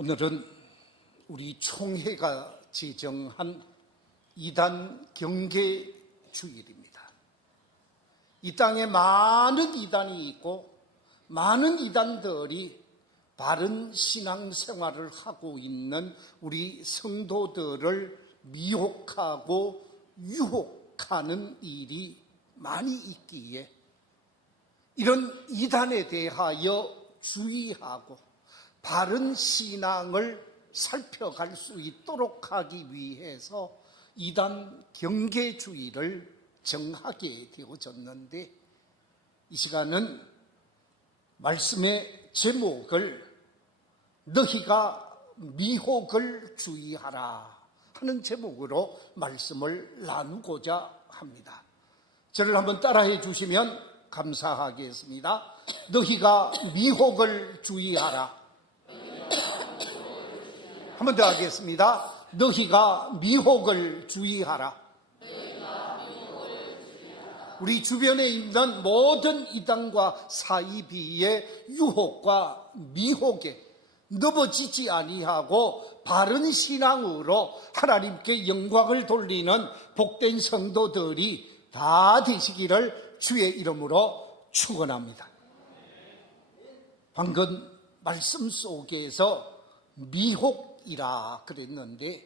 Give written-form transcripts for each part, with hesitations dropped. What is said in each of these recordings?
오늘은 우리 총회가 지정한 이단 경계주일입니다. 이 땅에 많은 이단이 있고 많은 이단들이 바른 신앙생활을 하고 있는 우리 성도들을 미혹하고 유혹하는 일이 많이 있기에 이런 이단에 대하여 주의하고 바른 신앙을 살펴갈 수 있도록 하기 위해서 이단 경계주의를 정하게 되어졌는데, 이 시간은 말씀의 제목을 너희가 미혹을 주의하라 하는 제목으로 말씀을 나누고자 합니다. 저를 한번 따라해 주시면 감사하겠습니다. 너희가 미혹을 주의하라. 한 번 더 하겠습니다. 너희가 미혹을 주의하라. 우리 주변에 있는 모든 이단과 사이비의 유혹과 미혹에 넘어지지 아니하고 바른 신앙으로 하나님께 영광을 돌리는 복된 성도들이 다 되시기를 주의 이름으로 축원합니다. 방금 말씀 속에서 미혹이라 그랬는데,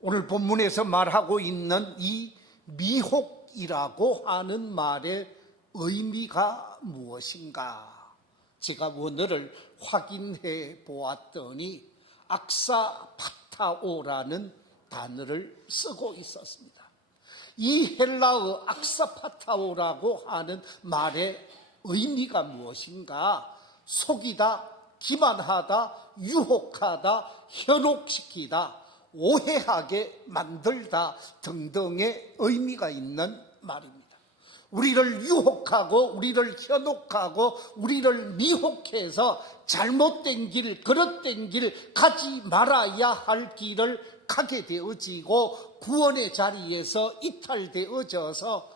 오늘 본문에서 말하고 있는 이 미혹이라고 하는 말의 의미가 무엇인가? 제가 원어를 확인해 보았더니 악사파타오라는 단어를 쓰고 있었습니다. 이 헬라어 악사파타오라고 하는 말의 의미가 무엇인가? 속이다, 기만하다, 유혹하다, 현혹시키다, 오해하게 만들다 등등의 의미가 있는 말입니다. 우리를 유혹하고 우리를 현혹하고 우리를 미혹해서 잘못된 길, 그릇된 길, 가지 말아야 할 길을 가게 되어지고 구원의 자리에서 이탈되어져서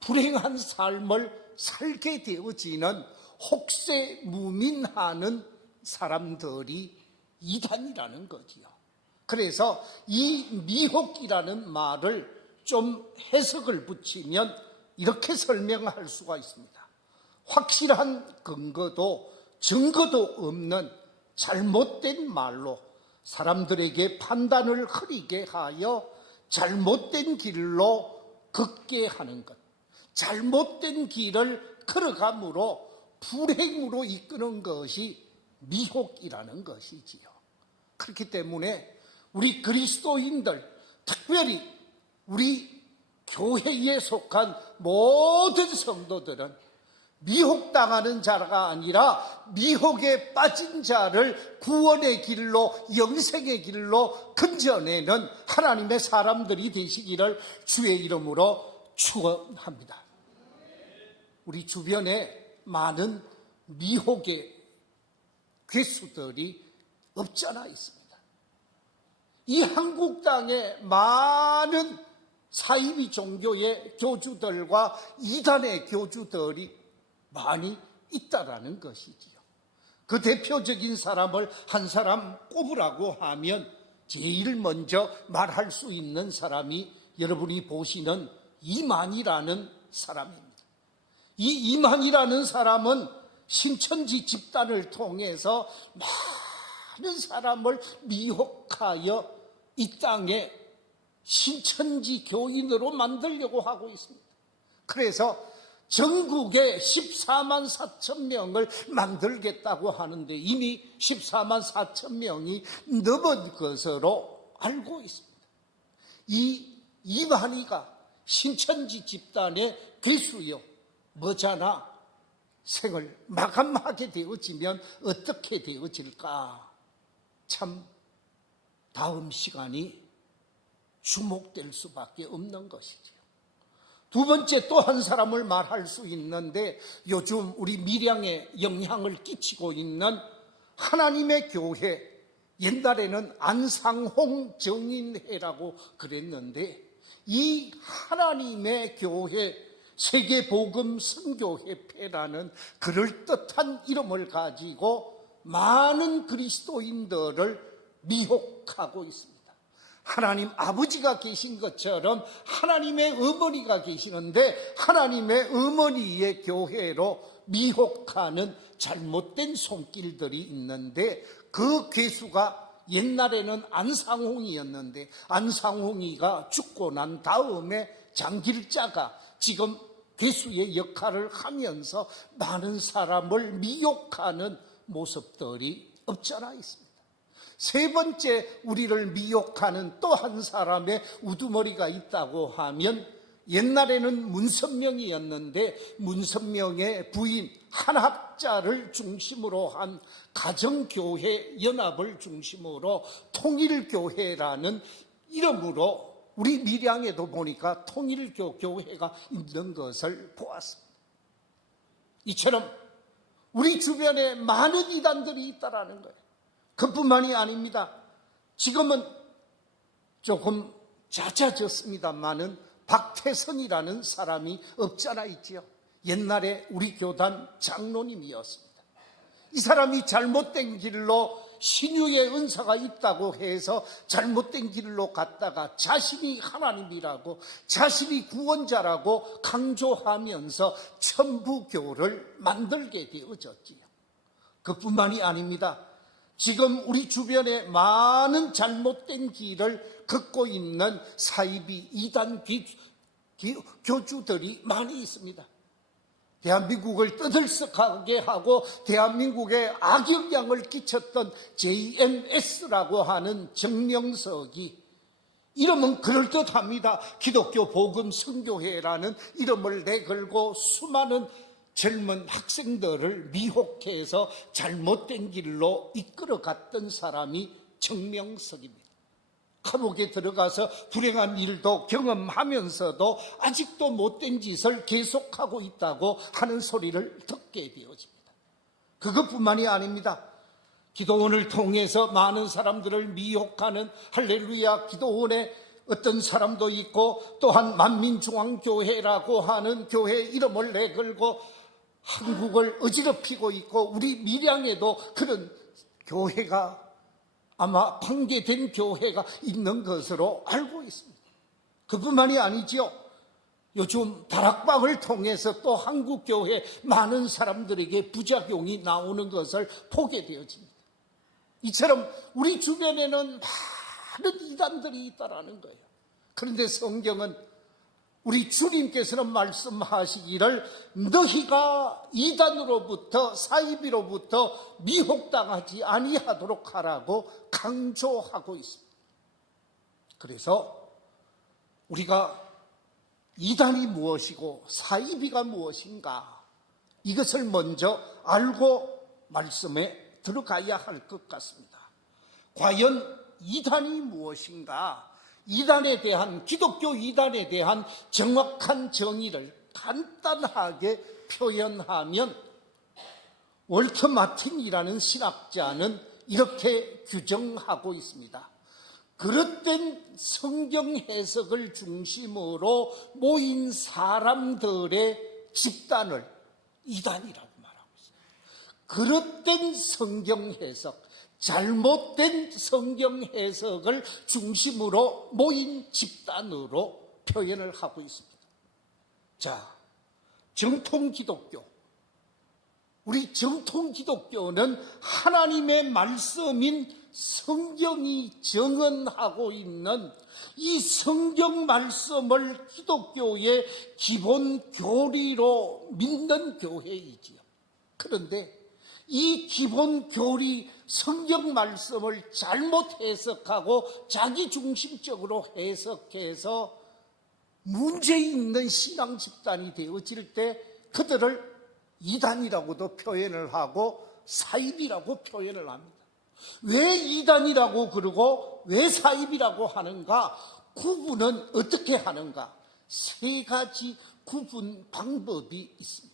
불행한 삶을 살게 되어지는 혹세무민하는 사람들이 이단이라는 거지요. 그래서 이 미혹이라는 말을 좀 해석을 붙이면 이렇게 설명할 수가 있습니다. 확실한 근거도 증거도 없는 잘못된 말로 사람들에게 판단을 흐리게 하여 잘못된 길로 걷게 하는 것, 잘못된 길을 걸어감으로 불행으로 이끄는 것이 미혹이라는 것이지요. 그렇기 때문에 우리 그리스도인들, 특별히 우리 교회에 속한 모든 성도들은 미혹당하는 자가 아니라 미혹에 빠진 자를 구원의 길로, 영생의 길로 건져내는 하나님의 사람들이 되시기를 주의 이름으로 축원합니다. 우리 주변에 많은 미혹의 괴수들이 없잖아 있습니다. 이 한국 땅에 많은 사이비 종교의 교주들과 이단의 교주들이 많이 있다라는 것이지요. 그 대표적인 사람을 한 사람 꼽으라고 하면 제일 먼저 말할 수 있는 사람이 여러분이 보시는 이만희라는 사람입니다. 이 이만희라는 사람은 신천지 집단을 통해서 많은 사람을 미혹하여 이 땅에 신천지 교인으로 만들려고 하고 있습니다. 그래서 전국에 14만 4천 명을 만들겠다고 하는데 이미 14만 4천 명이 넘은 것으로 알고 있습니다. 이 이만희가 신천지 집단의 괴수요, 머자나 생을 마감하게 되어지면 어떻게 되어질까? 참 다음 시간이 주목될 수밖에 없는 것이지요. 두 번째 또 한 사람을 말할 수 있는데, 요즘 우리 밀양에 영향을 끼치고 있는 하나님의 교회, 옛날에는 안상홍 정인회라고 그랬는데, 이 하나님의 교회 세계복음 선교협회라는 그럴듯한 이름을 가지고 많은 그리스도인들을 미혹하고 있습니다. 하나님 아버지가 계신 것처럼 하나님의 어머니가 계시는데 하나님의 어머니의 교회로 미혹하는 잘못된 손길들이 있는데, 그 괴수가 옛날에는 안상홍이었는데 안상홍이가 죽고 난 다음에 장길자가 지금 괴수의 역할을 하면서 많은 사람을 미혹하는 모습들이 없잖아 있습니다. 세 번째, 우리를 미혹하는 또 한 사람의 우두머리가 있다고 하면, 옛날에는 문선명이었는데 문선명의 부인 한학자를 중심으로 한 가정교회 연합을 중심으로 통일교회라는 이름으로 우리 밀양에도 보니까 통일교회가 있는 것을 보았습니다. 이처럼 우리 주변에 많은 이단들이 있다라는 거예요. 그뿐만이 아닙니다. 지금은 조금 잦아졌습니다만은 박태선이라는 사람이 없잖아 있지요. 옛날에 우리 교단 장로님이었습니다. 이 사람이 잘못된 길로 신유의 은사가 있다고 해서 잘못된 길로 갔다가 자신이 하나님이라고, 자신이 구원자라고 강조하면서 천부교를 만들게 되어졌지요. 그뿐만이 아닙니다. 지금 우리 주변에 많은 잘못된 길을 걷고 있는 사이비 이단 교주들이 많이 있습니다. 대한민국을 떠들썩하게 하고 대한민국에 악영향을 끼쳤던 JMS라고 하는 정명석이, 이름은 그럴듯합니다. 기독교 복음 선교회라는 이름을 내걸고 수많은 젊은 학생들을 미혹해서 잘못된 길로 이끌어갔던 사람이 정명석입니다. 감옥에 들어가서 불행한 일도 경험하면서도 아직도 못된 짓을 계속하고 있다고 하는 소리를 듣게 되어집니다. 그것뿐만이 아닙니다. 기도원을 통해서 많은 사람들을 미혹하는 할렐루야 기도원에 어떤 사람도 있고, 또한 만민중앙교회라고 하는 교회 이름을 내걸고 한국을 어지럽히고 있고, 우리 밀양에도 그런 교회가 아마 관계된 교회가 있는 것으로 알고 있습니다. 그뿐만이 아니지요. 요즘 다락방을 통해서 또 한국교회 많은 사람들에게 부작용이 나오는 것을 보게 되어집니다. 이처럼 우리 주변에는 많은 이단들이 있다라는 거예요. 그런데 성경은 우리 주님께서는 말씀하시기를 너희가 이단으로부터 사이비로부터 미혹당하지 아니하도록 하라고 강조하고 있습니다. 그래서 우리가 이단이 무엇이고 사이비가 무엇인가, 이것을 먼저 알고 말씀에 들어가야 할 것 같습니다. 과연 이단이 무엇인가? 이단에 대한, 기독교 이단에 대한 정확한 정의를 간단하게 표현하면, 월터 마틴이라는 신학자는 이렇게 규정하고 있습니다. 그릇된 성경 해석을 중심으로 모인 사람들의 집단을 이단이라고 말하고 있습니다. 그릇된 성경 해석, 잘못된 성경 해석을 중심으로 모인 집단으로 표현을 하고 있습니다. 자, 정통 기독교. 우리 정통 기독교는 하나님의 말씀인 성경이 정언하고 있는 이 성경 말씀을 기독교의 기본 교리로 믿는 교회이지요. 그런데 이 기본 교리 성경 말씀을 잘못 해석하고 자기 중심적으로 해석해서 문제 있는 신앙 집단이 되어질 때 그들을 이단이라고도 표현을 하고 사입이라고 표현을 합니다. 왜 이단이라고 그러고 왜 사입이라고 하는가? 구분은 어떻게 하는가? 세 가지 구분 방법이 있습니다.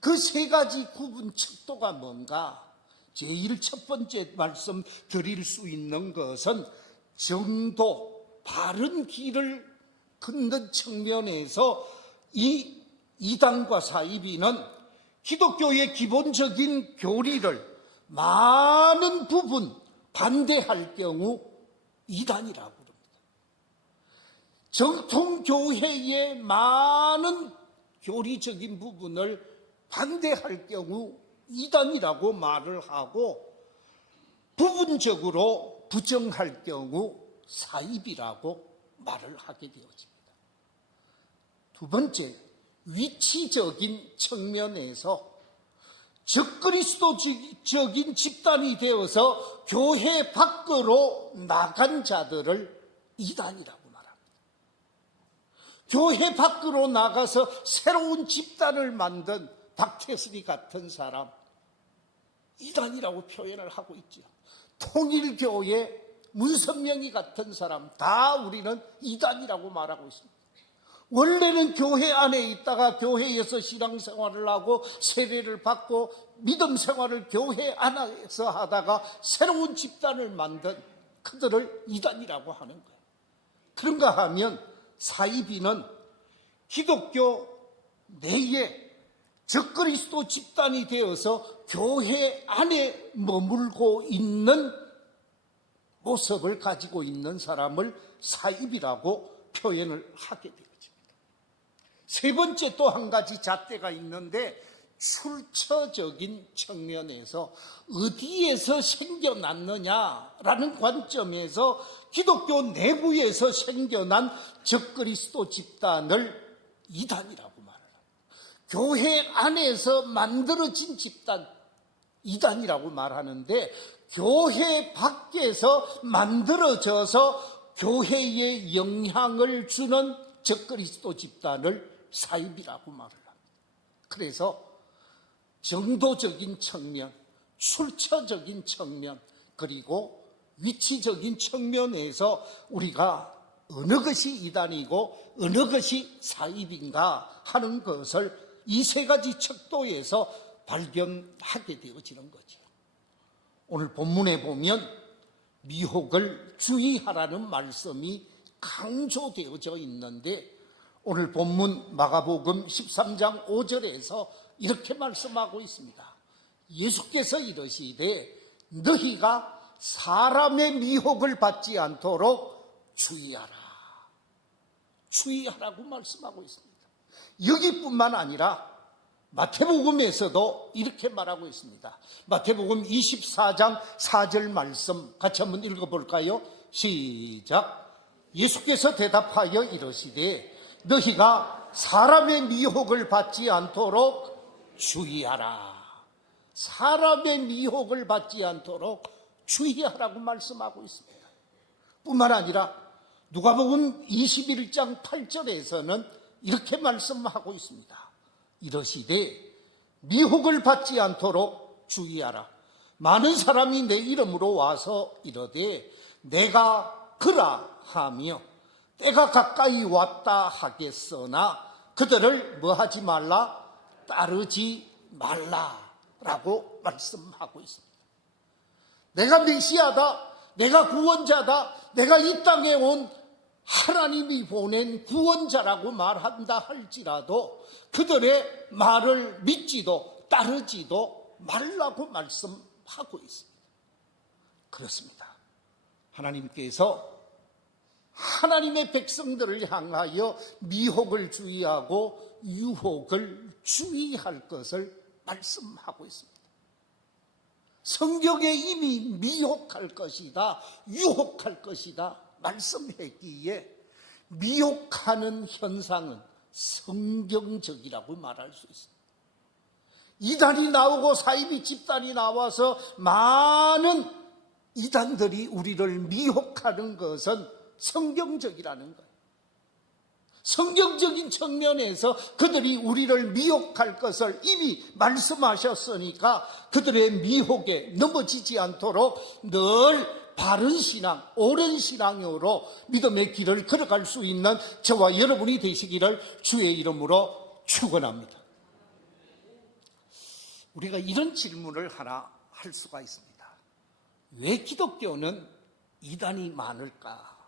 그 세 가지 구분 척도가 뭔가? 제일 첫 번째 말씀 드릴 수 있는 것은 정도, 바른 길을 걷는 측면에서 이 이단과 사이비는 기독교의 기본적인 교리를 많은 부분 반대할 경우 이단이라고 합니다. 정통교회의 많은 교리적인 부분을 반대할 경우 이단이라고 말을 하고, 부분적으로 부정할 경우 사입이라고 말을 하게 되어집니다. 두 번째, 위치적인 측면에서 적그리스도적인 집단이 되어서 교회 밖으로 나간 자들을 이단이라고 말합니다. 교회 밖으로 나가서 새로운 집단을 만든 박태슬이 같은 사람, 이단이라고 표현을 하고 있죠. 통일교회, 문선명이 같은 사람, 다 우리는 이단이라고 말하고 있습니다. 원래는 교회 안에 있다가 교회에서 신앙생활을 하고 세례를 받고 믿음 생활을 교회 안에서 하다가 새로운 집단을 만든 그들을 이단이라고 하는 거예요. 그런가 하면 사이비는 기독교 내에 적그리스도 집단이 되어서 교회 안에 머물고 있는 모습을 가지고 있는 사람을 사입이라고 표현을 하게 되어집니다. 세 번째 또 한 가지 잣대가 있는데, 출처적인 측면에서 어디에서 생겨났느냐라는 관점에서 기독교 내부에서 생겨난 적그리스도 집단을 이단이라고 말을 합니다. 교회 안에서 만들어진 집단, 이단이라고 말하는데, 교회 밖에서 만들어져서 교회에 영향을 주는 적그리스도 집단을 사입이라고 말을 합니다. 그래서 정도적인 측면, 출처적인 측면, 그리고 위치적인 측면에서 우리가 어느 것이 이단이고 어느 것이 사입인가 하는 것을 이 세 가지 척도에서 발견하게 되어지는 거죠. 오늘 본문에 보면 미혹을 주의하라는 말씀이 강조되어져 있는데, 오늘 본문 마가복음 13장 5절에서 이렇게 말씀하고 있습니다. 예수께서 이르시되 너희가 사람의 미혹을 받지 않도록 주의하라. 주의하라고 말씀하고 있습니다. 여기뿐만 아니라 마태복음에서도 이렇게 말하고 있습니다. 마태복음 24장 4절 말씀 같이 한번 읽어볼까요? 시작. 예수께서 대답하여 이르시되 너희가 사람의 미혹을 받지 않도록 주의하라. 사람의 미혹을 받지 않도록 주의하라고 말씀하고 있습니다. 뿐만 아니라 누가복음 21장 8절에서는 이렇게 말씀하고 있습니다. 이르시되 미혹을 받지 않도록 주의하라. 많은 사람이 내 이름으로 와서 이르되 내가 그라 하며 때가 가까이 왔다 하겠으나 그들을 뭐하지 말라? 따르지 말라라고 말씀하고 있습니다. 내가 메시아다, 내가 구원자다, 내가 이 땅에 온 하나님이 보낸 구원자라고 말한다 할지라도 그들의 말을 믿지도 따르지도 말라고 말씀하고 있습니다. 그렇습니다. 하나님께서 하나님의 백성들을 향하여 미혹을 주의하고 유혹을 주의할 것을 말씀하고 있습니다. 성경에 이미 미혹할 것이다, 유혹할 것이다 말씀했기에 미혹하는 현상은 성경적이라고 말할 수 있습니다. 이단이 나오고 사이비 집단이 나와서 많은 이단들이 우리를 미혹하는 것은 성경적이라는 거예요. 성경적인 측면에서 그들이 우리를 미혹할 것을 이미 말씀하셨으니까 그들의 미혹에 넘어지지 않도록 늘 바른 신앙, 옳은 신앙으로 믿음의 길을 걸어갈 수 있는 저와 여러분이 되시기를 주의 이름으로 축원합니다. 우리가 이런 질문을 하나 할 수가 있습니다. 왜 기독교는 이단이 많을까?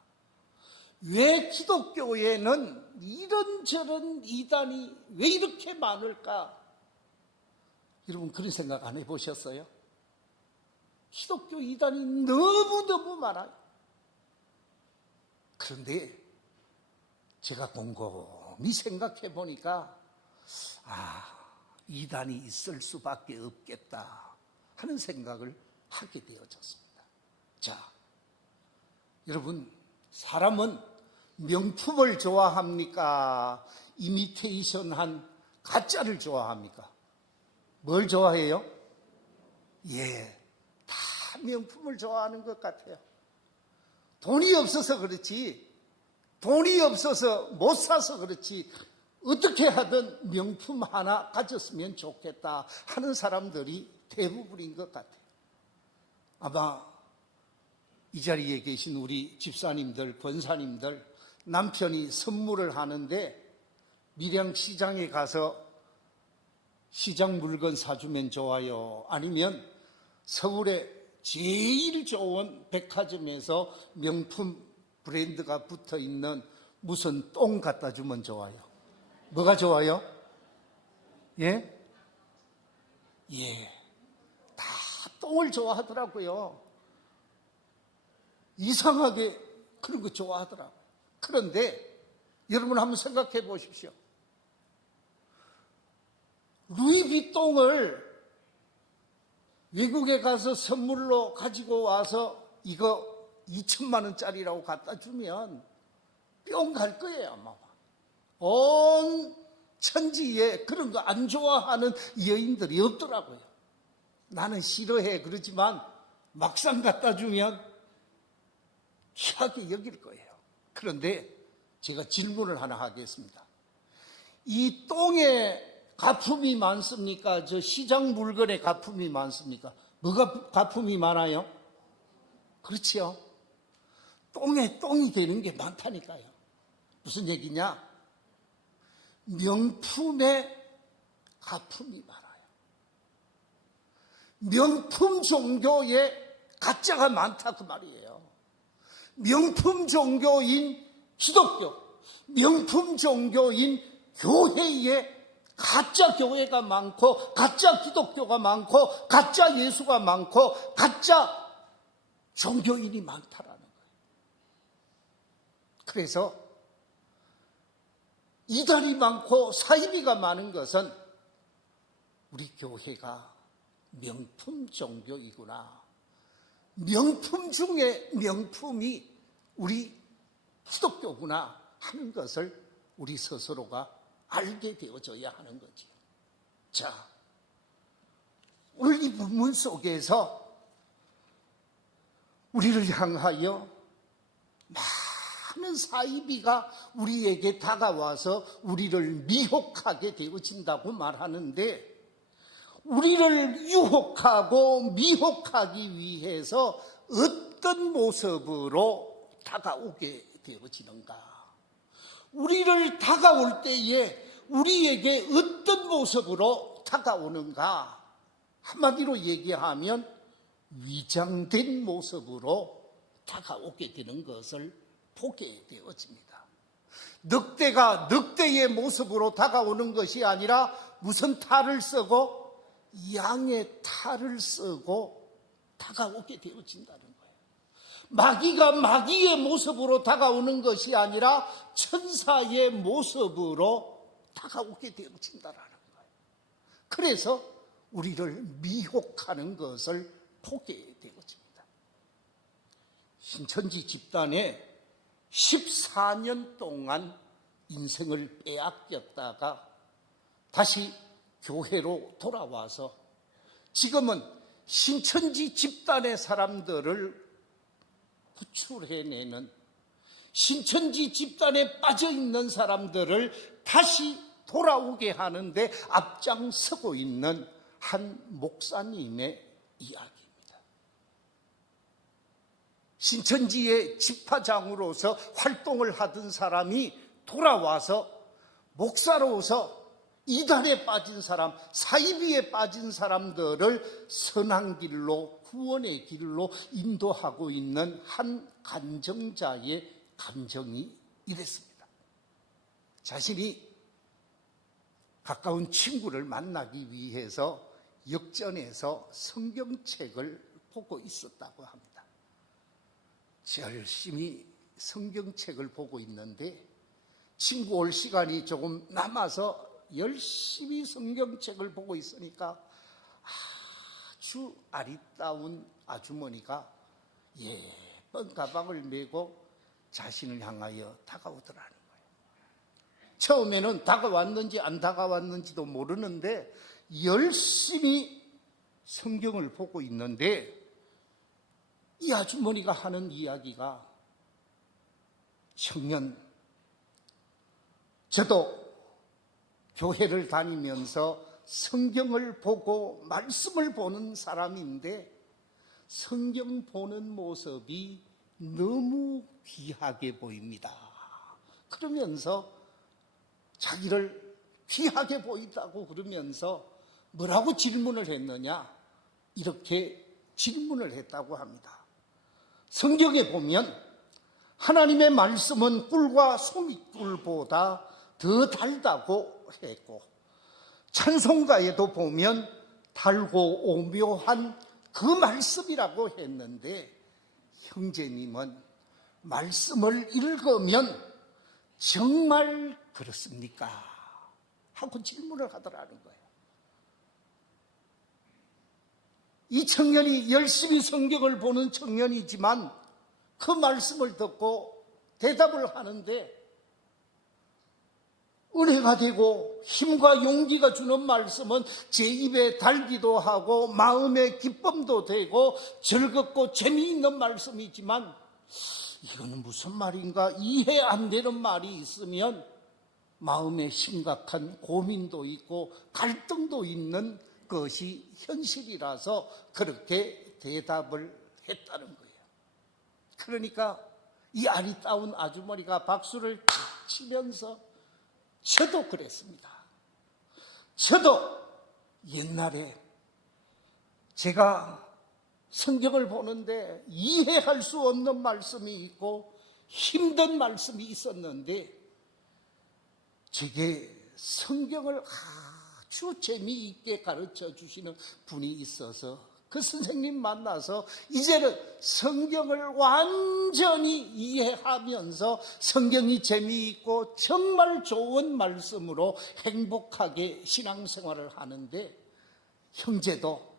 왜 기독교에는 이런저런 이단이 왜 이렇게 많을까? 여러분 그런 생각 안 해보셨어요? 기독교 이단이 너무너무 많아요. 그런데 제가 곰곰이 생각해 보니까 이단이 있을 수밖에 없겠다 하는 생각을 하게 되어졌습니다. 자, 여러분, 사람은 명품을 좋아합니까? 이미테이션한 가짜를 좋아합니까? 뭘 좋아해요? 다 명품을 좋아하는 것 같아요. 돈이 없어서 그렇지, 돈이 없어서 못 사서 그렇지, 어떻게 하든 명품 하나 가졌으면 좋겠다 하는 사람들이 대부분인 것 같아요. 아마 이 자리에 계신 우리 집사님들, 권사님들, 남편이 선물을 하는데 밀양시장에 가서 시장 물건 사주면 좋아요? 아니면 서울에 제일 좋은 백화점에서 명품 브랜드가 붙어있는 무슨 똥 갖다 주면 좋아요? 뭐가 좋아요? 다 똥을 좋아하더라고요. 이상하게 그런 거 좋아하더라고요. 그런데 여러분 한번 생각해 보십시오. 루이비통을 외국에 가서 선물로 가지고 와서 이거 2천만 원짜리라고 갖다 주면 뿅 갈 거예요, 아마. 온 천지에 그런 거 안 좋아하는 여인들이 없더라고요. 나는 싫어해. 그렇지만 막상 갖다 주면 귀하게 여길 거예요. 그런데 제가 질문을 하나 하겠습니다. 이 똥에 가품이 많습니까? 저 시장 물건에 가품이 많습니까? 뭐가 가품이 많아요? 그렇지요. 똥에 똥이 되는 게 많다니까요. 무슨 얘기냐? 명품에 가품이 많아요. 명품 종교에 가짜가 많다 그 말이에요. 명품 종교인 기독교, 명품 종교인 교회에 가짜 교회가 많고, 가짜 기독교가 많고, 가짜 예수가 많고, 가짜 종교인이 많다라는 거예요. 그래서 이단이 많고 사이비가 많은 것은 우리 교회가 명품 종교이구나. 명품 중에 명품이 우리 기독교구나 하는 것을 우리 스스로가 알게 되어져야 하는 거지. 자, 오늘 이 본문 속에서 우리를 향하여 많은 사이비가 우리에게 다가와서 우리를 미혹하게 되어진다고 말하는데, 우리를 유혹하고 미혹하기 위해서 어떤 모습으로 다가오게 되어지는가? 우리를 다가올 때에 우리에게 어떤 모습으로 다가오는가? 한마디로 얘기하면 위장된 모습으로 다가오게 되는 것을 보게 되어집니다. 늑대가 늑대의 모습으로 다가오는 것이 아니라 무슨 탈을 쓰고? 양의 탈을 쓰고 다가오게 되어진다는 거예요. 마귀가 마귀의 모습으로 다가오는 것이 아니라 천사의 모습으로 다가오게 되어진다는 거예요. 그래서 우리를 미혹하는 것을 보게 되어집니다. 신천지 집단에 14년 동안 인생을 빼앗겼다가 다시 교회로 돌아와서 지금은 신천지 집단의 사람들을 구출해내는, 신천지 집단에 빠져있는 사람들을 다시 돌아오게 하는데 앞장서고 있는 한 목사님의 이야기입니다. 신천지의 집화장으로서 활동을 하던 사람이 돌아와서 목사로서 이단에 빠진 사람, 사이비에 빠진 사람들을 선한 길로, 구원의 길로 인도하고 있는 한 간증자의 감정이 이랬습니다. 자신이 가까운 친구를 만나기 위해서 역전해서 성경책을 보고 있었다고 합니다. 열심히 성경책을 보고 있는데 친구 올 시간이 조금 남아서 열심히 성경책을 보고 있으니까 아주 아리따운 아주머니가 예쁜 가방을 메고 자신을 향하여 다가오더라는 거예요. 처음에는 다가왔는지 안 다가왔는지도 모르는데 열심히 성경을 보고 있는데 이 아주머니가 하는 이야기가, 청년, 저도 교회를 다니면서 성경을 보고 말씀을 보는 사람인데 성경 보는 모습이 너무 귀하게 보입니다. 그러면서 자기를 귀하게 보인다고 그러면서 뭐라고 질문을 했느냐, 이렇게 질문을 했다고 합니다. 성경에 보면 하나님의 말씀은 꿀과 소미꿀보다 더 달다고 했고, 찬송가에도 보면 달고 오묘한 그 말씀이라고 했는데, 형제님은 말씀을 읽으면 정말 그렇습니까? 하고 질문을 하더라는 거예요. 이 청년이 열심히 성경을 보는 청년이지만 그 말씀을 듣고 대답을 하는데 은혜가 되고 힘과 용기가 주는 말씀은 제 입에 달기도 하고 마음의 기쁨도 되고 즐겁고 재미있는 말씀이지만 이거는 무슨 말인가 이해 안 되는 말이 있으면 마음에 심각한 고민도 있고 갈등도 있는 것이 현실이라서 그렇게 대답을 했다는 거예요. 그러니까 이 아리따운 아주머니가 박수를 치면서 저도 그랬습니다. 저도 옛날에 제가 성경을 보는데 이해할 수 없는 말씀이 있고 힘든 말씀이 있었는데 제게 성경을 아주 재미있게 가르쳐 주시는 분이 있어서 그 선생님 만나서 이제는 성경을 완전히 이해하면서 성경이 재미있고 정말 좋은 말씀으로 행복하게 신앙생활을 하는데, 형제도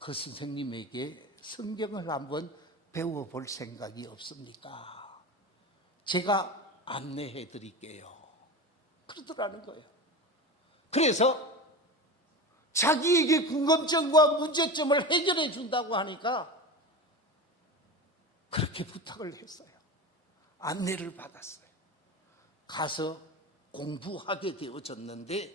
그 선생님에게 성경을 한번 배워볼 생각이 없습니까? 제가 안내해 드릴게요. 그러더라는 거예요. 그래서 자기에게 궁금증과 문제점을 해결해 준다고 하니까 그렇게 부탁을 했어요. 안내를 받았어요. 가서 공부하게 되어졌는데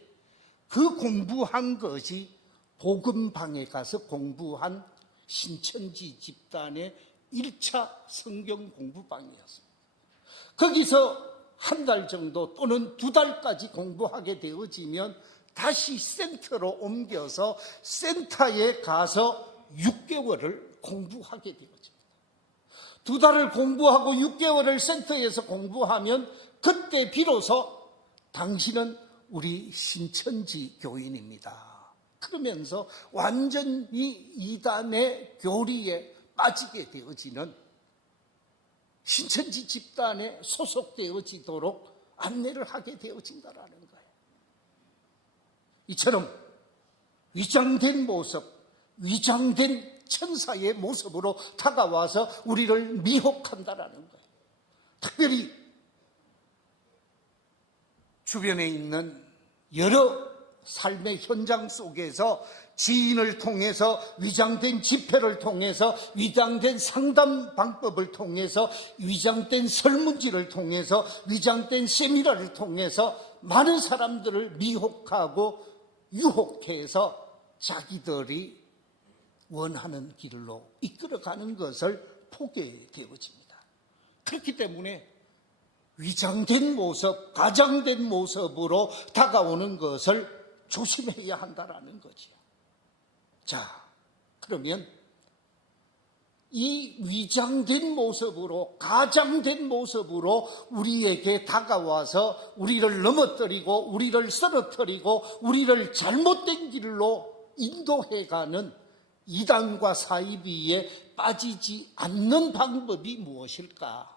그 공부한 것이 복음방에 가서 공부한 신천지 집단의 1차 성경 공부방이었습니다. 거기서 한 달 정도 또는 2달까지 공부하게 되어지면 다시 센터로 옮겨서 센터에 가서 6개월을 공부하게 되어집니다. 2달을 공부하고 6개월을 센터에서 공부하면 그때 비로소 당신은 우리 신천지 교인입니다. 그러면서 완전히 이단의 교리에 빠지게 되어지는, 신천지 집단에 소속되어지도록 안내를 하게 되어진다라는 거예요. 이처럼 위장된 모습, 위장된 천사의 모습으로 다가와서 우리를 미혹한다라는 거예요. 특별히 주변에 있는 여러 삶의 현장 속에서 지인을 통해서, 위장된 집회를 통해서, 위장된 상담 방법을 통해서, 위장된 설문지를 통해서, 위장된 세미나를 통해서 많은 사람들을 미혹하고 유혹해서 자기들이 원하는 길로 이끌어가는 것을 보게 되어집니다. 그렇기 때문에 위장된 모습, 가장된 모습으로 다가오는 것을 조심해야 한다라는 거죠. 자, 그러면 이 위장된 모습으로, 가장된 모습으로 우리에게 다가와서 우리를 넘어뜨리고 우리를 쓰러뜨리고 우리를 잘못된 길로 인도해가는 이단과 사이비에 빠지지 않는 방법이 무엇일까?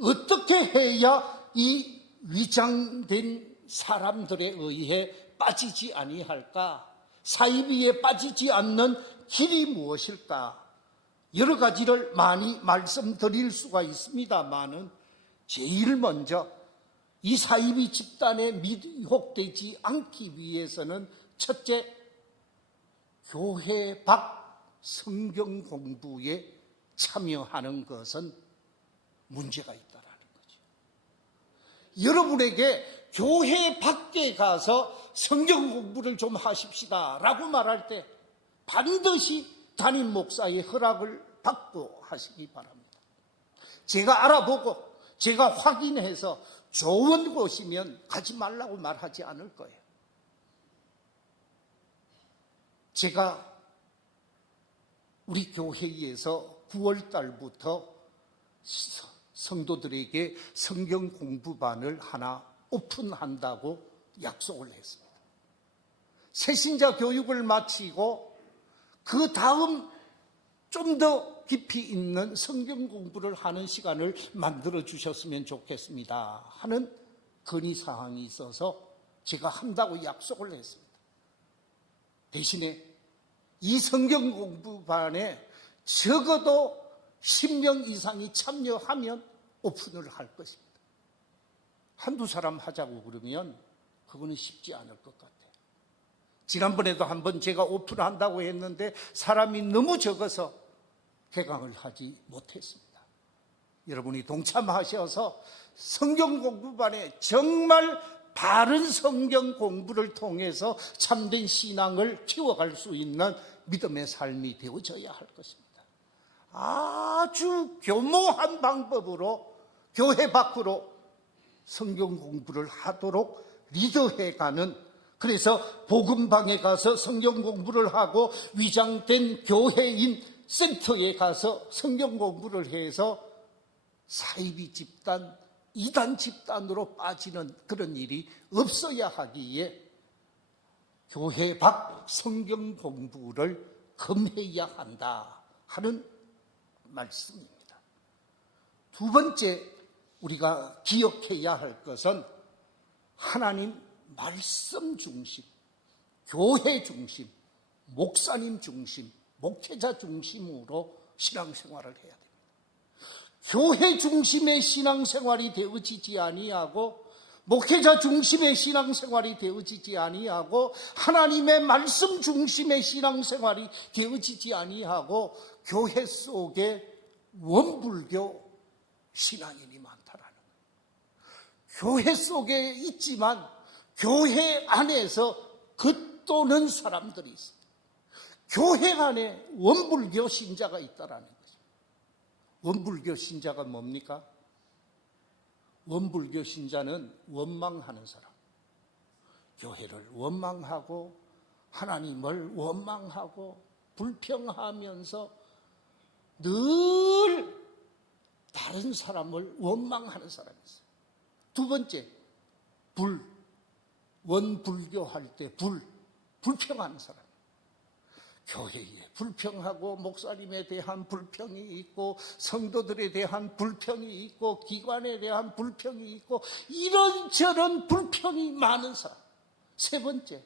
어떻게 해야 이 위장된 사람들에 의해 빠지지 아니할까? 사이비에 빠지지 않는 길이 무엇일까? 여러 가지를 많이 말씀드릴 수가 있습니다만은 제일 먼저 이 사이비 집단에 미혹되지 않기 위해서는 첫째, 교회 밖 성경 공부에 참여하는 것은 문제가 있다라는 거죠. 여러분에게 교회 밖에 가서 성경 공부를 좀 하십시다 라고 말할 때 반드시 담임 목사의 허락을 받고 하시기 바랍니다. 제가 알아보고 제가 확인해서 좋은 곳이면 가지 말라고 말하지 않을 거예요. 제가 우리 교회에서 9월 달부터 성도들에게 성경 공부반을 하나 오픈한다고 약속을 했습니다. 새신자 교육을 마치고 그 다음 좀 더 깊이 있는 성경 공부를 하는 시간을 만들어 주셨으면 좋겠습니다 하는 건의사항이 있어서 제가 한다고 약속을 했습니다. 대신에 이 성경 공부반에 적어도 10명 이상이 참여하면 오픈을 할 것입니다. 한두 사람 하자고 그러면 그거는 쉽지 않을 것 같아요. 지난번에도 한번 제가 오픈한다고 했는데 사람이 너무 적어서 개강을 하지 못했습니다. 여러분이 동참하셔서 성경 공부반에 정말 바른 성경 공부를 통해서 참된 신앙을 키워갈 수 있는 믿음의 삶이 되어져야 할 것입니다. 아주 교모한 방법으로 교회 밖으로 성경 공부를 하도록 리더해가는, 그래서 복음방에 가서 성경 공부를 하고 위장된 교회인 센터에 가서 성경 공부를 해서 사이비 집단, 이단 집단으로 빠지는 그런 일이 없어야 하기에 교회 밖 성경 공부를 금해야 한다 하는 말씀입니다. 두 번째 우리가 기억해야 할 것은 하나님 말씀 중심, 교회 중심, 목사님 중심, 목회자 중심으로 신앙생활을 해야 됩니다. 교회 중심의 신앙생활이 되어지지 아니하고 목회자 중심의 신앙생활이 되어지지 아니하고 하나님의 말씀 중심의 신앙생활이 되어지지 아니하고 교회 속에 원불교 신앙인이 많다라는 거예요. 교회 속에 있지만 교회 안에서 겉도는 사람들이 있어요. 교회 안에 원불교 신자가 있다라는 거죠. 원불교 신자가 뭡니까? 원불교 신자는 원망하는 사람. 교회를 원망하고 하나님을 원망하고 불평하면서 늘 다른 사람을 원망하는 사람이 있어요. 두 번째, 원불교할 때 불평하는 사람. 교회에 불평하고 목사님에 대한 불평이 있고 성도들에 대한 불평이 있고 기관에 대한 불평이 있고 이런저런 불평이 많은 사람. 세 번째,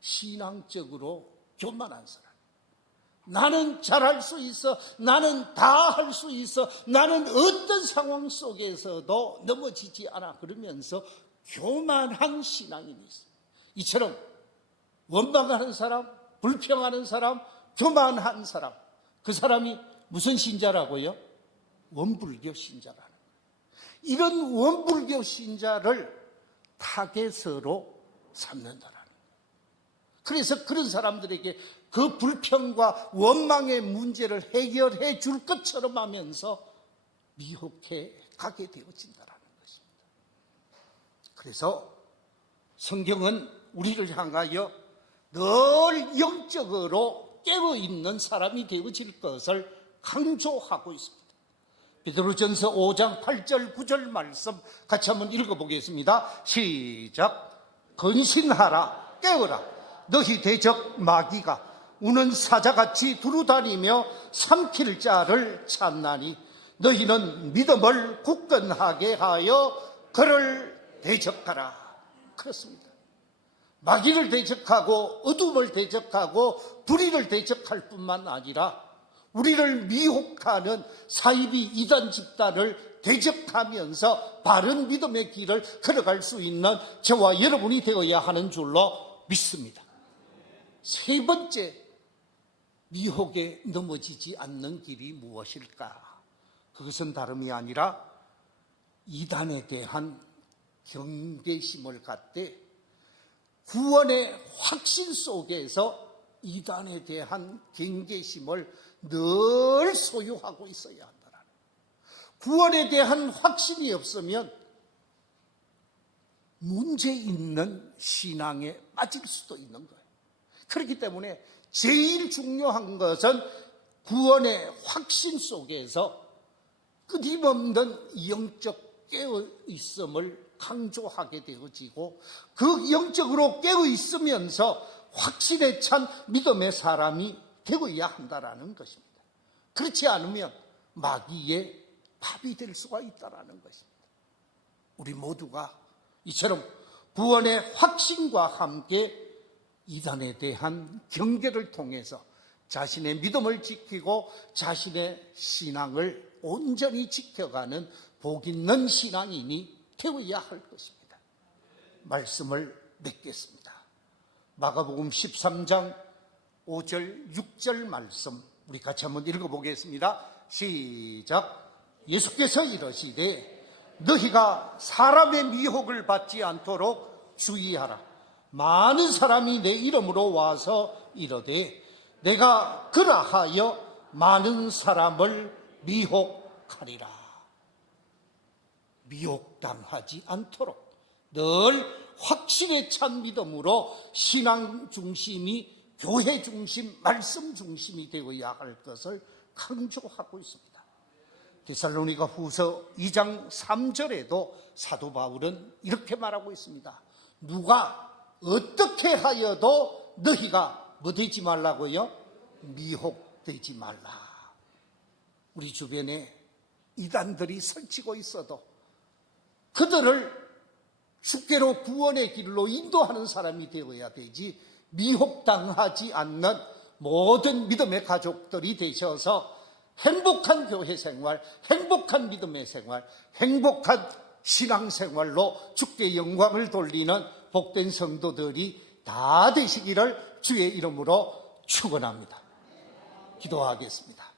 신앙적으로 교만한 사람. 나는 잘할 수 있어, 나는 다 할 수 있어, 나는 어떤 상황 속에서도 넘어지지 않아, 그러면서 교만한 신앙인이 있어요. 이처럼 원망하는 사람, 불평하는 사람, 교만한 사람, 그 사람이 무슨 신자라고요? 원불교 신자라는 거예요. 이런 원불교 신자를 타겟으로 삼는다라는 거예요. 그래서 그런 사람들에게 그 불평과 원망의 문제를 해결해 줄 것처럼 하면서 미혹해 가게 되어진다라는 것입니다. 그래서 성경은 우리를 향하여 늘 영적으로 깨어있는 사람이 되어질 것을 강조하고 있습니다. 베드로전서 5장 8절 9절 말씀 같이 한번 읽어보겠습니다. 시작. 근신하라, 깨어라. 너희 대적 마귀가 우는 사자같이 두루다니며 삼킬 자를 찾나니 너희는 믿음을 굳건하게 하여 그를 대적하라. 그렇습니다. 마귀를 대적하고 어둠을 대적하고 불의를 대적할 뿐만 아니라 우리를 미혹하는 사이비 이단 집단을 대적하면서 바른 믿음의 길을 걸어갈 수 있는 저와 여러분이 되어야 하는 줄로 믿습니다. 세 번째, 미혹에 넘어지지 않는 길이 무엇일까? 그것은 다름이 아니라 이단에 대한 경계심을 갖되 구원의 확신 속에서 이단에 대한 경계심을 늘 소유하고 있어야 한다. 구원에 대한 확신이 없으면 문제 있는 신앙에 빠질 수도 있는 거예요. 그렇기 때문에 제일 중요한 것은 구원의 확신 속에서 끊임없는 영적 깨어있음을 강조하게 되어지고 그 영적으로 깨어있으면서 확신에 찬 믿음의 사람이 되어야 한다는 것입니다. 그렇지 않으면 마귀의 밥이 될 수가 있다는 것입니다. 우리 모두가 이처럼 구원의 확신과 함께 이단에 대한 경계를 통해서 자신의 믿음을 지키고 자신의 신앙을 온전히 지켜가는 복 있는 신앙인이 되어야 할 것입니다. 말씀을 맺겠습니다. 마가복음 13장 5절 6절 말씀 우리 같이 한번 읽어보겠습니다. 시작. 예수께서 이러시되 너희가 사람의 미혹을 받지 않도록 주의하라. 많은 사람이 내 이름으로 와서 이르되 내가 그라하여 많은 사람을 미혹하리라. 미혹당하지 않도록 늘 확신에 찬 믿음으로 신앙 중심이 교회 중심, 말씀 중심이 되어야 할 것을 강조하고 있습니다. 데살로니가 후서 2장 3절에도 사도 바울은 이렇게 말하고 있습니다. 누가 어떻게 하여도 너희가 뭐 되지 말라고요? 미혹되지 말라. 우리 주변에 이단들이 설치고 있어도 그들을 주께로 구원의 길로 인도하는 사람이 되어야 되지 미혹당하지 않는 모든 믿음의 가족들이 되셔서 행복한 교회 생활, 행복한 믿음의 생활, 행복한 신앙생활로 주께 영광을 돌리는 복된 성도들이 다 되시기를 주의 이름으로 축원합니다. 기도하겠습니다.